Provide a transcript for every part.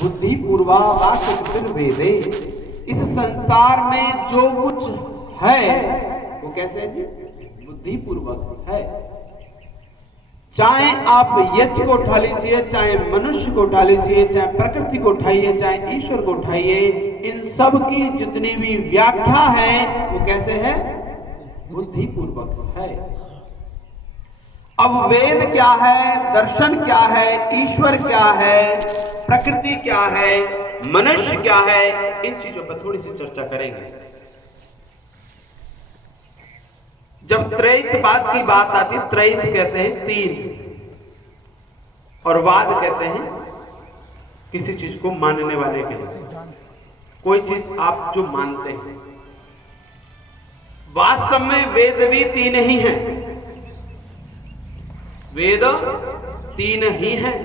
बुद्धि पूर्वक वेदे। इस संसार में जो कुछ है वो कैसे है जी? बुद्धि पूर्वक है। चाहे आप यज्ञ को उठा लीजिए, चाहे मनुष्य को उठा लीजिए, चाहे प्रकृति को उठाइए, चाहे ईश्वर को उठाइए, इन सब की जितनी भी व्याख्या है वो कैसे है? बुद्धि पूर्वक है। अब वेद क्या है, दर्शन क्या है, ईश्वर क्या है, प्रकृति क्या है, मनुष्य क्या है, इन चीजों पर थोड़ी सी चर्चा करेंगे। जब त्रैतवाद की बात आती, त्रैत कहते हैं तीन, और वाद कहते हैं किसी चीज को मानने वाले के लिए, कोई चीज आप जो मानते हैं। वास्तव में वेद भी तीन ही हैं, वेद तीन ही हैं,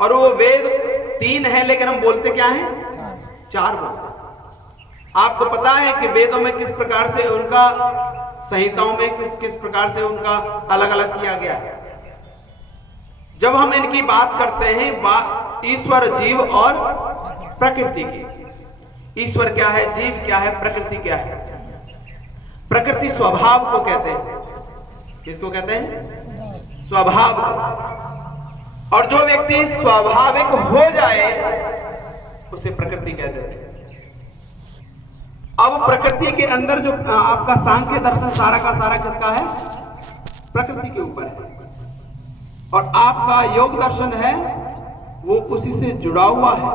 और वो वेद तीन है लेकिन हम बोलते क्या हैं? चार बोलते। आपको पता है कि वेदों में किस प्रकार से उनका, संहिताओं में किस प्रकार से उनका अलग अलग किया गया है। जब हम इनकी बात करते हैं ईश्वर, जीव और प्रकृति की, ईश्वर क्या है, जीव क्या है, प्रकृति क्या है? प्रकृति स्वभाव को कहते हैं। किसको कहते हैं? स्वभाव। और जो व्यक्ति स्वाभाविक हो जाए उसे प्रकृति कह देते हैं। अब प्रकृति के अंदर जो आपका सांख्य दर्शन सारा का सारा किसका है? प्रकृति के ऊपर है। और आपका योग दर्शन है वो उसी से जुड़ा हुआ है,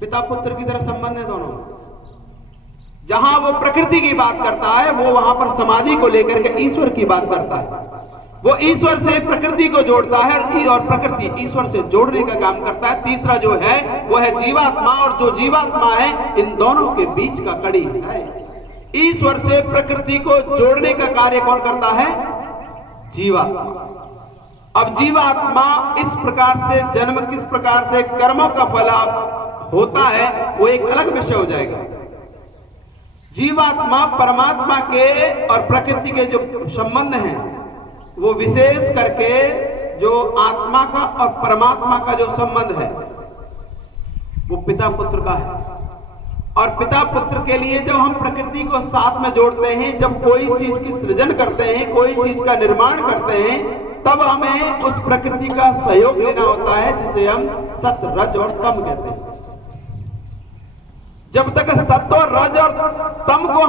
पिता पुत्र की तरह संबंध है दोनों। जहां वो प्रकृति की बात करता है वो वहां पर समाधि को लेकर के ईश्वर की बात करता है। वो ईश्वर से प्रकृति को जोड़ता है और प्रकृति ईश्वर से जोड़ने का काम करता है। तीसरा जो है वो है जीवात्मा, और जो जीवात्मा है इन दोनों के बीच का कड़ी है। ईश्वर से प्रकृति को जोड़ने का कार्य कौन करता है? जीवात्मा। अब जीवात्मा इस प्रकार से जन्म, किस प्रकार से कर्मों का फल होता है वो एक अलग विषय हो जाएगा। जीवात्मा परमात्मा के और प्रकृति के जो संबंध हैं वो विशेष करके जो आत्मा का और परमात्मा का जो संबंध है वो पिता पुत्र का है। और पिता पुत्र के लिए जब हम प्रकृति को साथ में जोड़ते हैं, जब कोई चीज की सृजन करते हैं, कोई चीज का निर्माण करते हैं, तब हमें उस प्रकृति का सहयोग लेना होता है, जिसे हम सत्व, रज और तम कहते हैं। जब तक सत्व, रज और तम को